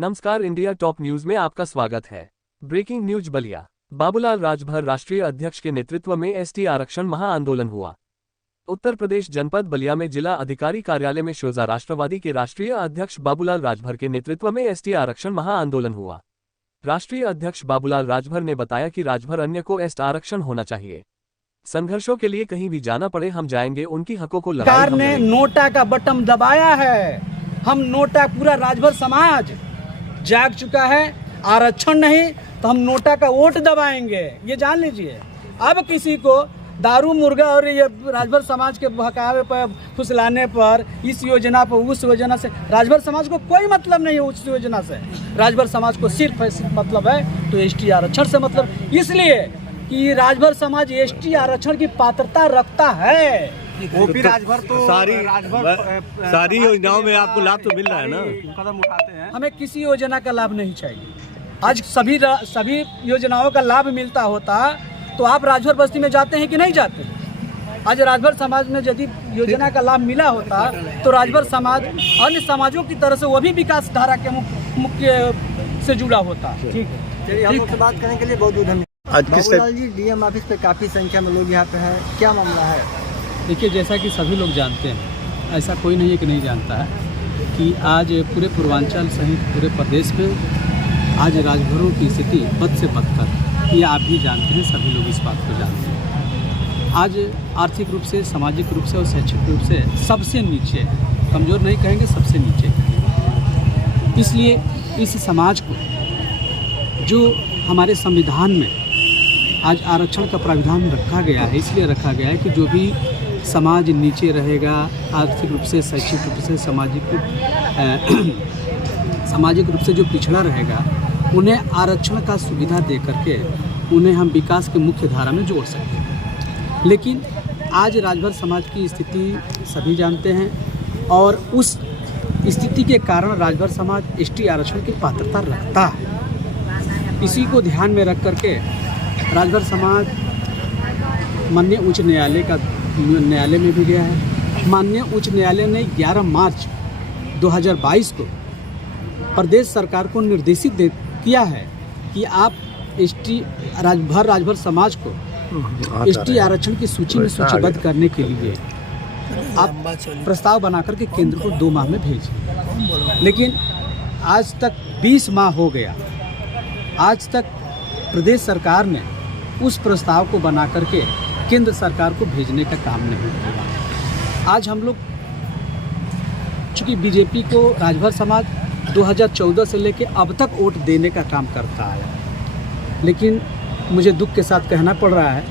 नमस्कार, India top news में आपका स्वागत है। Breaking news Ballia. बाबूलाल राजभर राष्ट्रीय अध्यक्ष के नेतृत्व में एसटी आरक्षण महाआंदोलन हुआ। उत्तर प्रदेश जनपद बलिया में जिला अधिकारी कार्यालय में शोजा राष्ट्रवादी के राष्ट्रीय अध्यक्ष बाबूलाल राजभर के नेतृत्व में एसटी आरक्षण महाआंदोलन हुआ। राष्ट्रीय अध्यक्ष बाबूलाल राजभर ने बताया कि राजभर अन्य को एसटी आरक्षण होना चाहिए। संघर्षों के लिए कहीं भी जाना पड़े हम जाएंगे, उनकी हकों को सरकार ने नोटा का बटन दबाया है। हम नोटा पूरा राजभर समाज जाग चुका है। आरक्षण नहीं तो हम नोटा का वोट दबाएंगे, ये जान लीजिए। अब किसी को दारू मुर्गा और ये राजभर समाज के बहकावे पर फुसलाने पर इस योजना पर उस योजना से राजभर समाज को कोई मतलब नहीं है। उस योजना से राजभर समाज को सिर्फ मतलब है तो एसटी आरक्षण से मतलब, इसलिए कि राजभर समाज एसटी आरक्षण की पात्रता रखता है। ओपी राजभर तो सारी योजनाओं में आपको लाभ तो मिल रहा है ना, कदम उठाते हैं। हमें किसी योजना का लाभ नहीं चाहिए। आज सभी योजनाओं का लाभ मिलता होता तो आप राजभर बस्ती में जाते हैं कि नहीं जाते? आज राजभर समाज में यदि योजना का लाभ मिला होता तो राजभर समाज अन्य समाजों की तरह से वो भी विकास धारा के मुख्य से जुड़ा होता। ठीक है, चलिए हम लोग से बात करने के लिए बहुत बहुत धन्यवाद। बाबूलाल जी, डीएम ऑफिस पे काफ़ी संख्या में लोग यहाँ पे हैं, क्या मामला है? देखिए, जैसा कि सभी लोग जानते हैं, ऐसा कोई नहीं है कि नहीं जानता है कि आज पूरे पूर्वांचल सहित पूरे प्रदेश में आज राजभरों की स्थिति बद से बदतर, ये आप भी जानते हैं, सभी लोग इस बात को जानते हैं। आज आर्थिक रूप से, सामाजिक रूप से और शैक्षिक रूप से सबसे नीचे, कमज़ोर नहीं कहेंगे, सबसे नीचे कहेंगे। इसलिए इस समाज को जो हमारे संविधान में आज आरक्षण का प्रावधान रखा गया है, इसलिए रखा गया है कि जो भी समाज नीचे रहेगा आर्थिक रूप से, शैक्षिक रूप से, सामाजिक रूप से जो पिछड़ा रहेगा, उन्हें आरक्षण का सुविधा दे करके उन्हें हम विकास के मुख्य धारा में जोड़ सकते हैं। लेकिन आज राजभर समाज की स्थिति सभी जानते हैं और उस स्थिति के कारण राजभर समाज एसटी आरक्षण की पात्रता रखता है। इसी को ध्यान में रख करके राजभर समाज माननीय उच्च न्यायालय में भी गया है। माननीय उच्च न्यायालय ने 11 मार्च 2022 को प्रदेश सरकार को निर्देशित किया है कि आप राजभर समाज को एसटी आरक्षण की सूची में सूचीबद्ध करने के लिए आप प्रस्ताव बनाकर के केंद्र को 2 माह में भेजें। लेकिन आज तक 20 माह हो गया, आज तक प्रदेश सरकार ने उस प्रस्ताव को बना करके केंद्र सरकार को भेजने का काम नहीं किया। आज हम लोग, चूँकि बीजेपी को राजभर समाज 2014 से लेकर अब तक वोट देने का काम करता है, लेकिन मुझे दुख के साथ कहना पड़ रहा है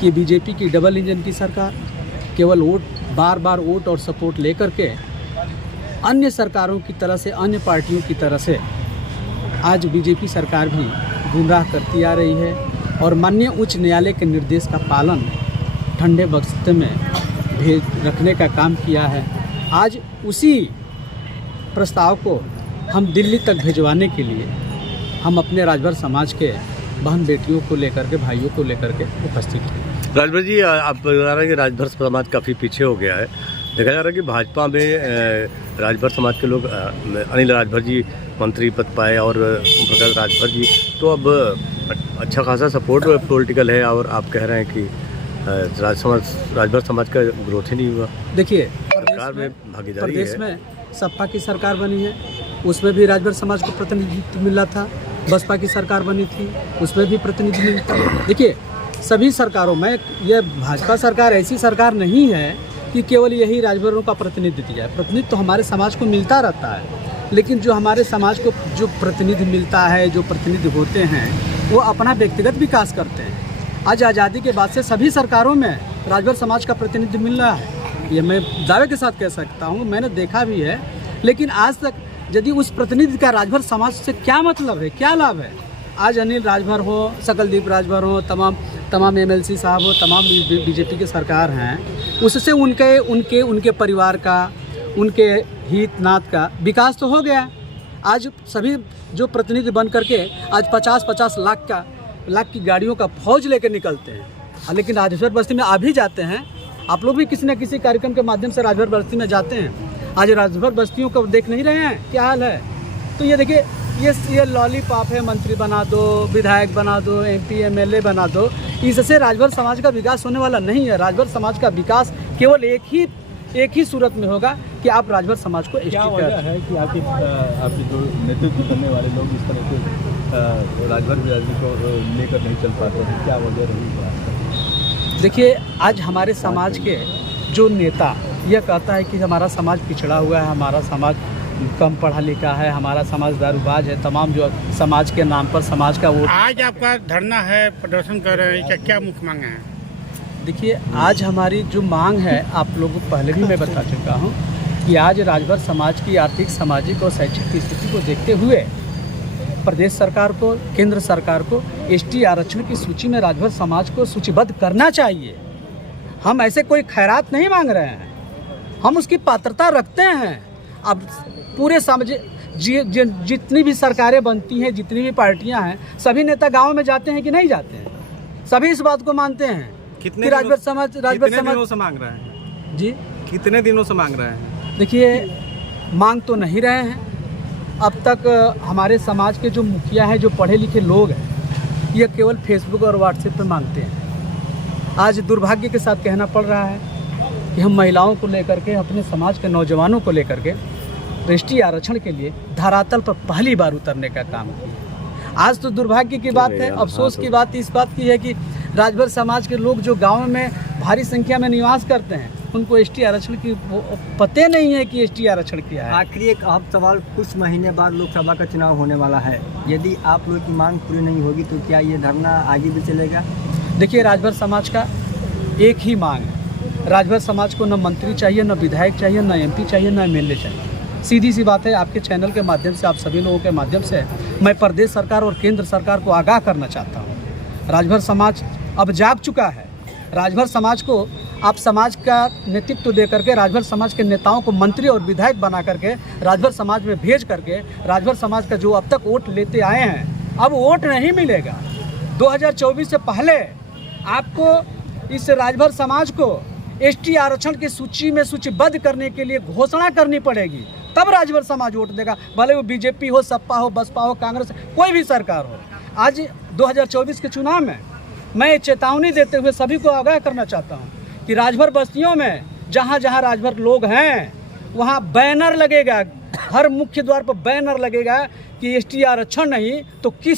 कि बीजेपी की डबल इंजन की सरकार केवल बार बार वोट और सपोर्ट लेकर के अन्य सरकारों की तरह से, अन्य पार्टियों की तरह से आज बीजेपी सरकार भी गुमराह करती आ रही है और माननीय उच्च न्यायालय के निर्देश का पालन ठंडे बस्ते में रखने का काम किया है। आज उसी प्रस्ताव को हम दिल्ली तक भिजवाने के लिए हम अपने राजभर समाज के बहन बेटियों को लेकर के, भाइयों को लेकर के उपस्थित हैं। राजभर जी, आप बता रहे हैं कि राजभर समाज काफ़ी पीछे हो गया है। देखा जा रहा है कि भाजपा में राजभर समाज के लोग, अनिल राजभर जी मंत्री पद पाए और प्रकाश राजभर जी, तो अब अच्छा खासा सपोर्ट पॉलिटिकल है और आप कह रहे हैं कि राजभर समाज का ग्रोथ ही नहीं हुआ। देखिए, सरकार में भागीदारी है, प्रदेश में सपा की सरकार बनी है, उसमें भी राजभर समाज को प्रतिनिधित्व मिला था। बसपा की सरकार बनी थी, उसमें भी प्रतिनिधि मिलता है। देखिए, सभी सरकारों में यह भाजपा सरकार ऐसी सरकार नहीं है कि केवल यही राजभरों का प्रतिनिधित्व दिया है। प्रतिनिधित्व तो हमारे समाज को मिलता रहता है, लेकिन जो हमारे समाज को जो प्रतिनिधि मिलता है, जो प्रतिनिधि होते हैं, वो अपना व्यक्तिगत विकास करते हैं। आज आज़ादी के बाद से सभी सरकारों में राजभर समाज का प्रतिनिधि मिल रहा है, ये मैं दावे के साथ कह सकता हूँ, मैंने देखा भी है। लेकिन आज तक यदि उस प्रतिनिधि का राजभर समाज से क्या मतलब है, क्या लाभ है? आज अनिल राजभर हो, सकलदीप राजभर हो, तमाम एमएलसी साहब हो, तमाम बीजेपी के सरकार हैं, उससे उनके परिवार का, उनके हित नात का विकास तो हो गया। आज सभी जो प्रतिनिधि बन करके आज 50-50 लाख की गाड़ियों का फौज लेकर निकलते हैं। लेकिन राजभर बस्ती में आप भी जाते हैं, आप लोग भी किसी न किसी कार्यक्रम के माध्यम से राजभर बस्ती में जाते हैं। आज राजभर बस्तियों को देख नहीं रहे हैं क्या हाल है। तो ये देखिए, ये लॉलीपॉप है, मंत्री बना दो, विधायक बना दो, MP MLA बना दो, इससे राजभर समाज का विकास होने वाला नहीं है। राजभर समाज का विकास केवल एक ही सूरत में होगा कि आप राजभर समाज को क्या ST वजह कर। है कि आपके जो नेतृत्व करने वाले लोग इस तरह से राजभर बिरादरी को लेकर नहीं चल पाते हैं, क्या वजह रही? देखिए, आज हमारे समाज के जो नेता यह कहता है कि हमारा समाज पिछड़ा हुआ है, हमारा समाज कम पढ़ा लिखा है, हमारा समाज दारूबाज है, तमाम जो समाज के नाम पर समाज का वोट। आज आपका धरना है, प्रदर्शन कर रहे हैं, क्या मुख्य मांग है? देखिए, आज हमारी जो मांग है, आप लोगों को पहले भी मैं बता चुका हूँ कि आज राजभर समाज की आर्थिक, सामाजिक और शैक्षिक स्थिति को देखते हुए प्रदेश सरकार को, केंद्र सरकार को ST आरक्षण की सूची में राजभर समाज को सूचीबद्ध करना चाहिए। हम ऐसे कोई खैरात नहीं मांग रहे हैं, हम उसकी पात्रता रखते हैं। अब पूरे समाज जितनी भी सरकारें बनती हैं, जितनी भी पार्टियां हैं, सभी नेता गाँव में जाते हैं कि नहीं जाते हैं? सभी इस बात को मानते हैं कि राजभर समाज से मांग रहे हैं जी, कितने दिनों से मांग रहे हैं? देखिए, मांग तो नहीं रहे हैं। अब तक हमारे समाज के जो मुखिया हैं, जो पढ़े लिखे लोग हैं, ये केवल फेसबुक और व्हाट्सएप पे मांगते हैं। आज दुर्भाग्य के साथ कहना पड़ रहा है कि हम महिलाओं को लेकर के, अपने समाज के नौजवानों को लेकर के ST आरक्षण के लिए धरातल पर पहली बार उतरने का काम किया। आज तो दुर्भाग्य की बात है, अफसोस की बात इस बात की है कि राजभर समाज के लोग जो गाँव में भारी संख्या में निवास करते हैं, उनको ST आरक्षण की पते नहीं है कि ST आरक्षण क्या है। आखिरी एक अहम सवाल, कुछ महीने बाद लोकसभा का चुनाव होने वाला है, यदि आप लोग की मांग पूरी नहीं होगी तो क्या ये धरना आगे भी चलेगा? देखिए, राजभर समाज का एक ही मांग है। राजभर समाज को न मंत्री चाहिए, न विधायक चाहिए, न MP चाहिए, न MLA चाहिए। सीधी सी बात है। आपके चैनल के माध्यम से, आप सभी लोगों के माध्यम से मैं प्रदेश सरकार और केंद्र सरकार को आगाह करना चाहता हूँ, राजभर समाज अब जाग चुका है। राजभर समाज को आप समाज का नेतृत्व दे करके, राजभर समाज के नेताओं को मंत्री और विधायक बना करके, राजभर समाज में भेज करके, राजभर समाज का जो अब तक वोट लेते आए हैं, अब वोट नहीं मिलेगा। 2024 से पहले आपको इस राजभर समाज को ST आरक्षण की सूची में सूचीबद्ध करने के लिए घोषणा करनी पड़ेगी, तब राजभर समाज वोट देगा। भले वो BJP हो, सपा हो, बसपा हो, कांग्रेस, कोई भी सरकार हो। आज 2024 के चुनाव में मैं चेतावनी देते हुए सभी को आगाह करना चाहता हूं कि राजभर बस्तियों में जहां जहां राजभर लोग हैं, वहां बैनर लगेगा, हर मुख्य द्वार पर बैनर लगेगा कि ST आरक्षण नहीं तो किसी